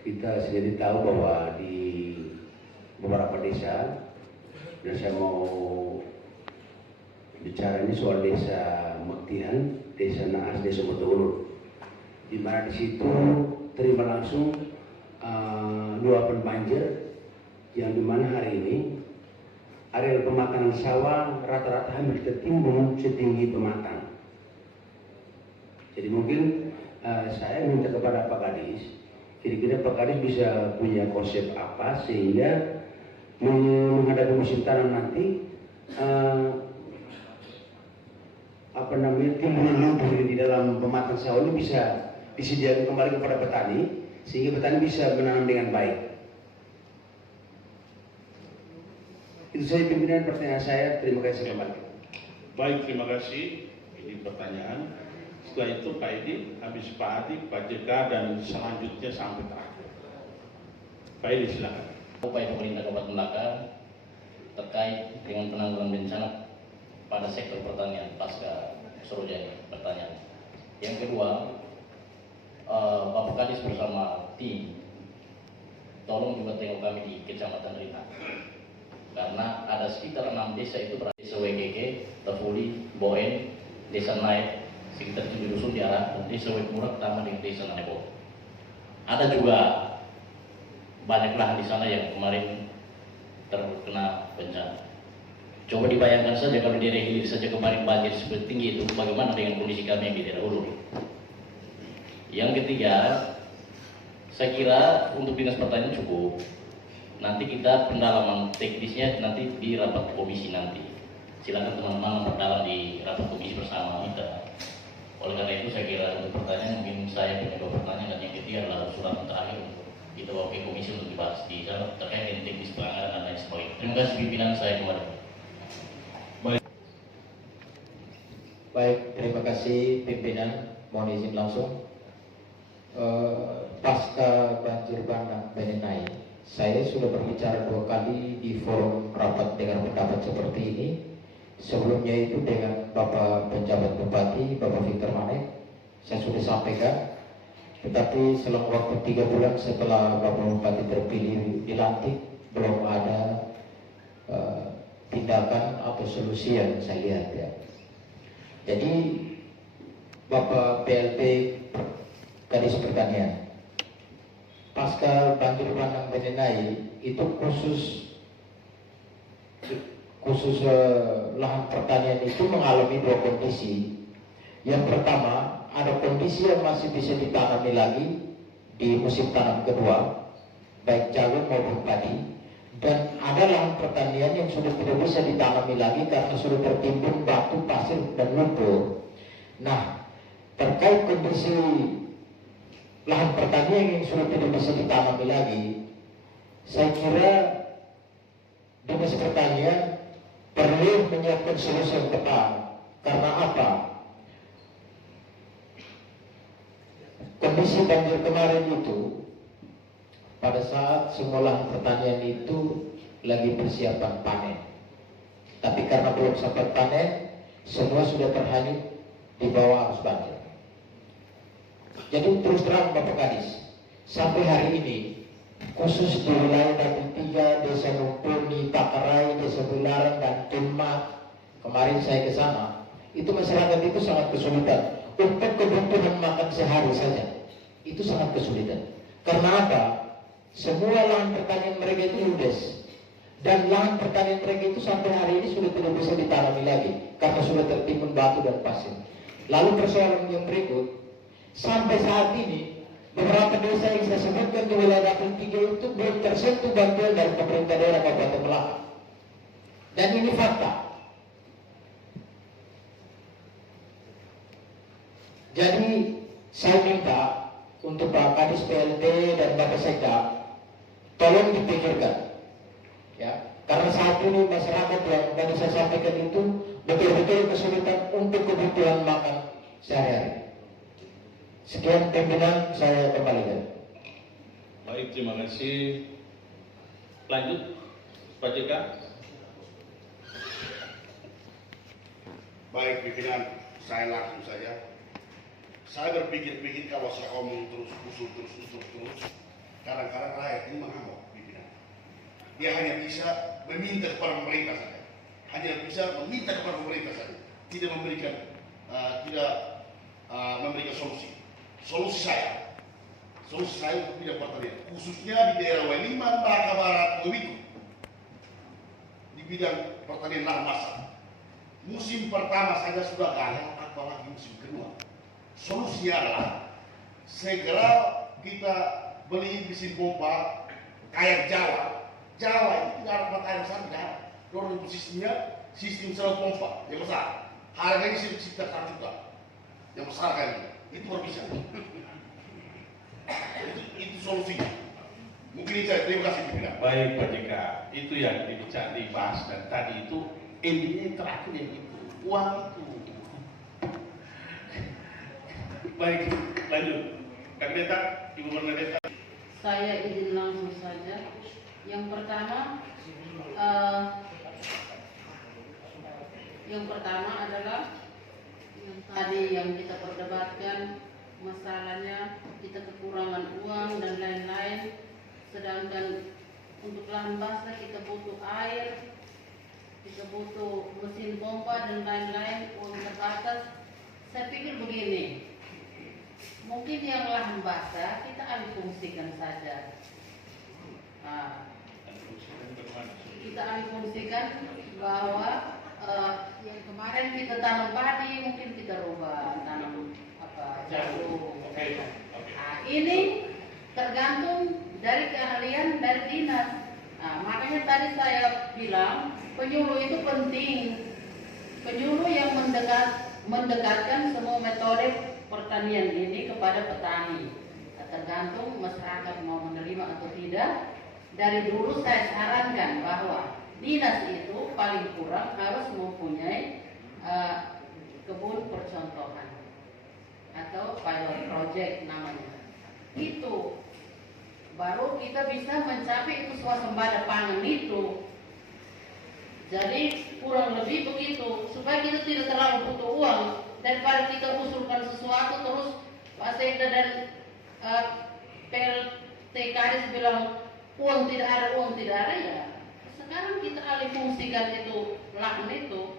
kita sendiri tahu bahwa di beberapa desa, dan saya mau bicara ini soal desa Mektihan, desa Naas, desa Botoulur, di mana di situ terima langsung luapan banjir yang dimana hari ini areal pemakanan sawah rata-rata hampir tertimbun setinggi pematang. Jadi mungkin saya minta kepada Pak Kadis, kira-kira Pak Kadis bisa punya konsep apa sehingga menghadapi musim tanam nanti timbunan lumpur di dalam pematang sawah ini bisa disediakan kembali kepada petani sehingga petani bisa menanam dengan baik. Itu saja pimpinan pertanyaan saya. Terima kasih kembali. Baik, terima kasih. Ini pertanyaan. Setelah itu Pak Edi, habis Pak Adi, Pak JK, dan selanjutnya sampai terakhir. Pak Edi, silakan. Upaya pemerintah Kabupaten Melaka terkait dengan penanggulangan bencana pada sektor pertanian pasca Surojaya. Pertanyaan. Yang kedua, Bapak Kadis bersama tim tolong juga tengok kami di Kecamatan Rina, karena ada sekitar 6 desa itu berada desa WGG, Tafuli, Boen, desa Naik, sekitar 7 dusun di arah, dan desa Wekmurak tambah dengan desa Nanebo. Ada juga banyak lahan di sana yang kemarin terkena bencana. Coba dibayangkan saja kalau di daerah hilir saja kemarin banjir seperti tinggi itu, bagaimana dengan kondisi kami yang di daerah hulu. Yang ketiga, saya kira untuk dinas pertanian cukup. Nanti kita pendalaman teknisnya nanti di rapat komisi nanti. Silakan teman-teman memperdalam di rapat komisi bersama kita. Oleh karena itu saya kira untuk pertanyaan mungkin saya punya 2 pertanyaan, dan yang ketiga adalah surat terakhir untuk kita bawa ke komisi untuk dibahas di sana terkait dengan teknis pelanggaran dan lain sebagainya. Terima kasih pimpinan saya kembali. Baik, terima kasih pimpinan. Mohon izin langsung. Pasca banjir bandang Benenai, saya sudah berbicara 2 kali di forum rapat dengan pendapat seperti ini. Sebelumnya itu dengan Bapak Penjabat Bupati, Bapak Victor Manek, saya sudah sampaikan. Tetapi selama waktu 3 bulan setelah Bapak Bupati terpilih dilantik, belum ada tindakan atau solusi yang saya lihat ya. Jadi Bapak PLT Kadis Pertanian, pasca banjir bandang Benenai itu khusus lahan pertanian itu mengalami 2 kondisi. Yang pertama, ada kondisi yang masih bisa ditanami lagi di musim tanam kedua, baik jagung maupun padi, dan ada lahan pertanian yang sudah tidak bisa ditanami lagi karena sudah tertimbun batu, pasir, dan lumpur. Nah, terkait kondisi lahan pertanian yang sudah tidak bisa ditanami lagi, saya kira Dinas Pertanian perlu menyiapkan solusi yang tepat. Karena apa? Kondisi banjir kemarin itu, pada saat semua lahan pertanian itu lagi persiapan panen, tapi karena belum sempat panen, semua sudah terhanyut di bawah arus banjir. Jadi terus terang Bapak Kadis, sampai hari ini khusus di wilayah Dapil 3, Desa Numpuni, Takarai, Desa Bilaran, dan Tunmat, kemarin saya ke sana, itu masyarakat itu sangat kesulitan untuk kebutuhan makan sehari saja. Itu sangat kesulitan. Karena apa? Semua lahan pertanian mereka itu ludes, dan lahan pertanian mereka itu sampai hari ini sudah tidak bisa ditanami lagi karena sudah tertimbun batu dan pasir. Lalu persoalan yang berikut, sampai saat ini beberapa desa yang saya sebutkan di wilayah Dapil 3 itu belum tersentuh bantuan dari pemerintah daerah Kabupaten Melaka. Dan ini fakta. Jadi saya minta untuk Pak Kadis PLT dan Bapak Sekda, tolong dipikirkan, ya, karena saat ini masyarakat yang tadi saya sampaikan itu betul-betul kesulitan untuk kebutuhan makan sehari-hari. Sekian pimpinan, saya kembalikan. Baik, terima kasih. Lanjut, Pak JK. Baik pimpinan, saya langsung saja. Saya berpikir-pikir kalau saya ngomong terus, kadang-kadang rakyat ini mengamuk pimpinan. Dia hanya bisa meminta kepada pemerintah saja, hanya bisa meminta kepada pemerintah saja, tidak memberikan memberikan solusi saya untuk bidang pertanian, khususnya di daerah W5, Malaka Barat, Wiku, di bidang pertanian lahan basah. Musim pertama saja sudah gagal, apalagi musim kedua. Solusinya adalah segera kita beli mesin pompa kayak Jawa. Jawa itu tidak ada mata air besar, tidak ada. Dorong sistemnya sistem sel pompa yang besar. Harganya sekitar 1 juta. Yang besar kan itu baru bisa. itu solusinya. Mungkin itu saya terima kasih pimpinan. Baik Pak JK, itu yang dibahas dan tadi itu intinya yang terakhir yang itu uang itu. Baik, lanjut. Kang Neta, Ibu Bernadetta. Saya izin langsung saja. Yang pertama adalah yang tadi yang kita perdebatkan, masalahnya kita kekurangan uang dan lain-lain, sedangkan untuk lahan basah kita butuh air, kita butuh mesin pompa dan lain-lain, uang terbatas. Saya pikir begini, mungkin yang lahan basah kita alih fungsikan saja. Kita alih fungsikan bahwa yang kemarin kita tanam padi mungkin kita rubah tanam jagung. Ini tergantung dari keahlian dari dinas. Makanya tadi saya bilang penyuluh itu penting. Penyuluh yang mendekatkan semua metode pertanian ini kepada petani. Tergantung masyarakat mau menerima atau tidak. Dari dulu saya sarankan bahwa dinas itu paling kurang harus mempunyai kebun percontohan atau pilot project namanya. Itu baru kita bisa mencapai itu swasembada pangan itu. Jadi kurang lebih begitu supaya kita tidak terlalu butuh uang daripada kita usulkan sesuatu terus Pak Sekda dan PLT Kadis bilang uang tidak ada ya. Sekarang kita alih fungsikan itu lahan itu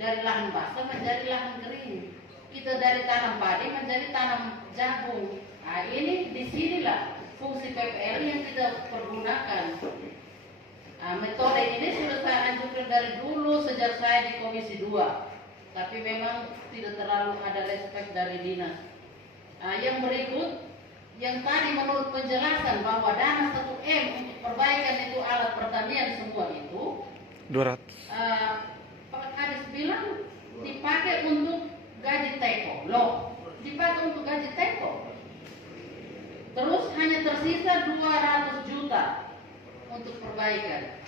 dari lahan basah menjadi lahan kering. Kita dari tanam padi menjadi tanam jagung. Ini disinilah fungsi PPL yang kita pergunakan. Metode ini sudah saya anjurkan dari dulu sejak saya di Komisi 2. Tapi memang tidak terlalu ada respect dari dinas. Yang berikut, yang tadi menurut penjelasan bahwa dana 1M untuk perbaikan itu alat pertanian semua itu 200. Pak Kadis bilang dipakai untuk gaji teko. Loh, dipakai untuk gaji teko. Terus hanya tersisa 200 juta untuk perbaikan.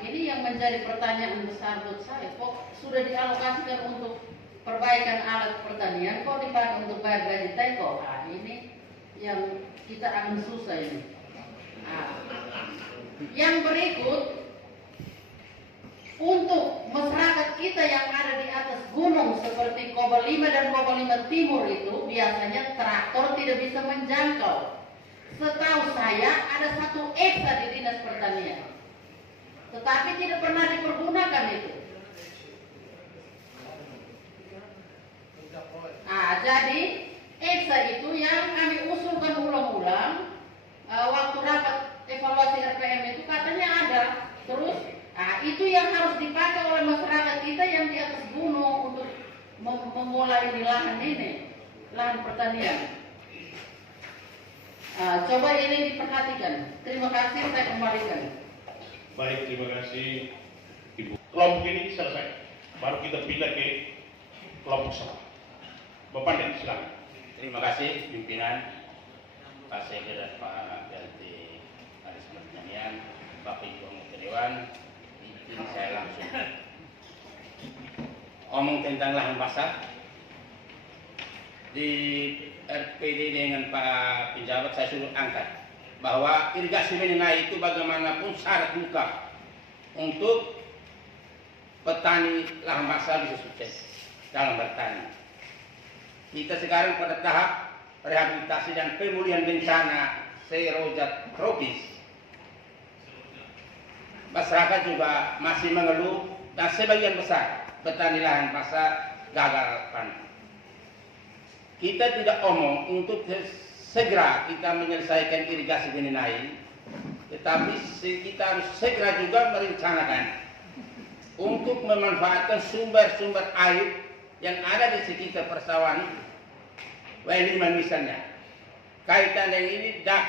Ini yang menjadi pertanyaan besar buat saya. Kok sudah dialokasikan untuk perbaikan alat pertanian, kok dipakai untuk bayar gaji teko? Ini yang kita akan susah ini. Yang berikut, untuk masyarakat kita yang ada di atas gunung seperti Koba 5 dan Koba 5 Timur itu biasanya traktor tidak bisa menjangkau. Setahu saya ada 1 eksa di Dinas Pertanian, tetapi tidak pernah dipergunakan itu. Jadi eksa itu yang kami usulkan ulang-ulang waktu rapat evaluasi RPM itu katanya ada. Terus itu yang harus dipakai oleh masyarakat kita yang di atas gunung untuk memulai di lahan ini, lahan pertanian. Coba ini diperhatikan. Terima kasih, saya kembalikan. Baik, terima kasih Ibu. Kelompok ini selesai. Baru kita pindah ke kelompok sebelah. Bapak dan silakan. Terima kasih pimpinan Pak Sekda dan Pak PLT Kadis Pertanian, Bapak Ibu Anggota Dewan. Ini saya langsung ngomong tentang lahan basah. Di RPD dengan Pak Penjabat saya suruh angkat bahwa irigasi menengah itu bagaimanapun syarat mutlak untuk petani lahan basah bisa sukses dalam bertani. Kita sekarang pada tahap rehabilitasi dan pemulihan bencana seroja tropis. Masyarakat juga masih mengeluh dan sebagian besar petani lahan basah gagal panen. Kita tidak omong untuk segera kita menyelesaikan irigasi Beninai, tetapi kita harus segera juga merencanakan untuk memanfaatkan sumber-sumber air yang ada di sekitar persawahan Weliman misalnya. Kaitan dengan ini DAK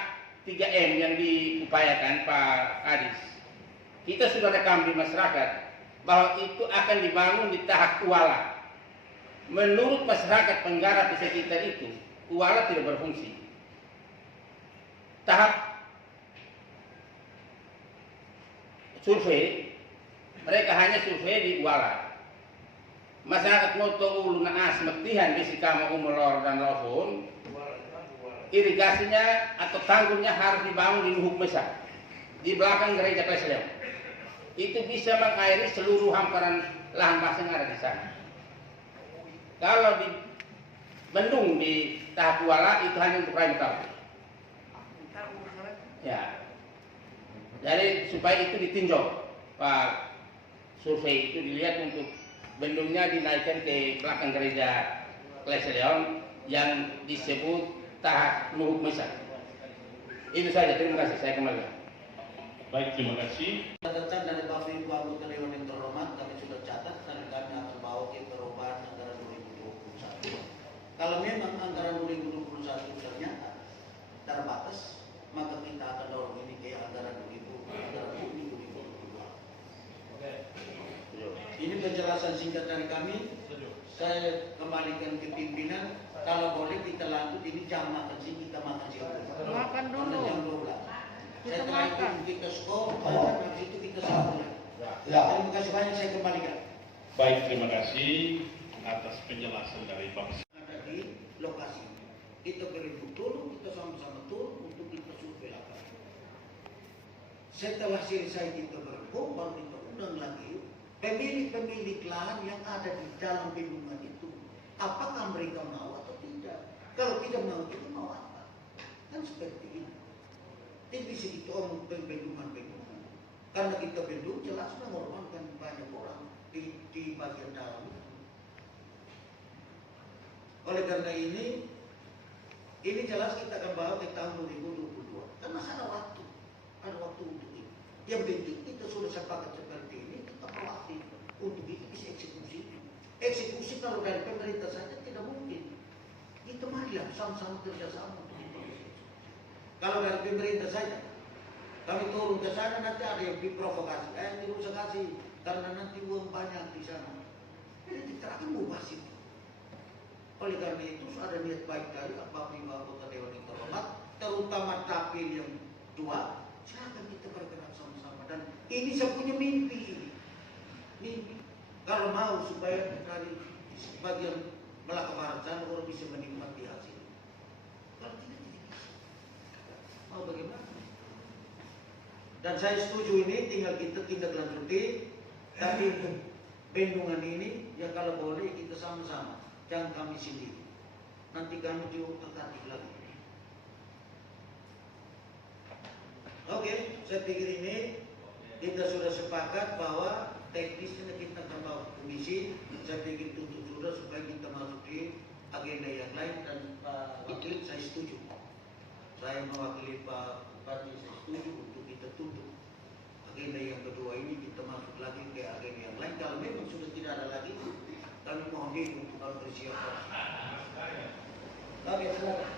3M yang diupayakan Pak Kadis. Kita sudah rekam di masyarakat bahwa itu akan dibangun di tahap Uala. Menurut masyarakat penggarap di sekitar itu, Uala tidak berfungsi. Tahap survei, mereka hanya survei di Uala. Masyarakat moto ulu naas mektihan di Sikama Umulor dan Lofun, irigasinya atau tanggulnya harus dibangun di Luhuk Mesa, di belakang gereja Kleselem. Itu bisa mengairi seluruh hamparan lahan basah yang ada di sana. Kalau di bendung di tahap Uala itu hanya untuk raja tahu. Ya, jadi supaya itu ditinjau, Pak survei itu dilihat untuk bendungnya dinaikkan ke belakang gereja Kleseleon yang disebut tahap Luhuk Mesa. Itu saja, terima kasih, saya kembali. Baik, terima kasih. Catatan dari Bapak Ibu anggota Dewan yang terhormat, kami sudah catat dan kami akan bawa ke perubahan anggaran 2021. Kalau memang anggaran 2021 ternyata terbatas, maka kita akan dorong ini ke anggaran 2022. Ini penjelasan singkat dari kami. Saya kembalikan ke pimpinan. Kalau boleh kita lanjut, ini jam makan sih, kita makan siang. Makan dulu. Karena jam 12. Kita Setelah itu makan. kita skor, habis itu kita sambung. Terima kasih banyak, saya kembalikan. Baik, terima kasih atas penjelasan dari Bapak. Ada di lokasi. Kita beri turun, kita sama-sama turun untuk kita survei lapangan. Setelah selesai kita berkumpul, baru kita undang lagi pemilik-pemilik lahan yang ada di dalam bendungan itu. Apakah mereka mau atau tidak? Kalau tidak mau, kita mau apa? Kan seperti ini. Tidak bisa kita omong bendungan-bendungan. Karena kita bendung jelas mengorbankan banyak orang di bagian dalam itu. Oleh karena ini jelas kita akan bawa ke tahun 2022. Kan masih ada waktu untuk itu. Yang penting kita sudah sepakat seperti ini, kita waktu untuk itu bisa eksekusi. Eksekusi kalau dari pemerintah saja tidak mungkin. Kita marilah sama-sama kerjasama untuk itu. Kalau dari pemerintah saja, kami turun ke sana nanti ada yang diprovokasi, tidak usah kasih karena nanti uang banyak di sana. Jadi kita akan mubah itu. Oleh karena itu ada niat baik dari Bapak Ibu anggota Dewan yang terhormat, terutama dapil yang 2, silakan kita bergerak sama-sama. Dan ini saya punya mimpi. Mimpi. Kalau mau supaya dari bagian Melaka Barat sana orang bisa menikmati hasil. Kalau tidak bisa. Mau bagaimana? Dan saya setuju ini tinggal kita tindak lanjuti. Tapi bendungan ini ya kalau boleh kita sama-sama. Jangan kami sendiri. Nanti kami diutak-atik lagi. Oke, saya pikir ini kita sudah sepakat bahwa teknisnya kita akan bawa komisi. Saya pikir tutup sudah supaya kita masuk di agenda yang lain dan Pak Wakil saya setuju. Saya mewakili Pak Bupati, saya setuju untuk kita tutup agenda yang kedua ini, kita masuk lagi ke agenda yang lain. Kalau memang sudah tidak ada lagi, kami mohon diri untuk bersiap. Oke, silakan.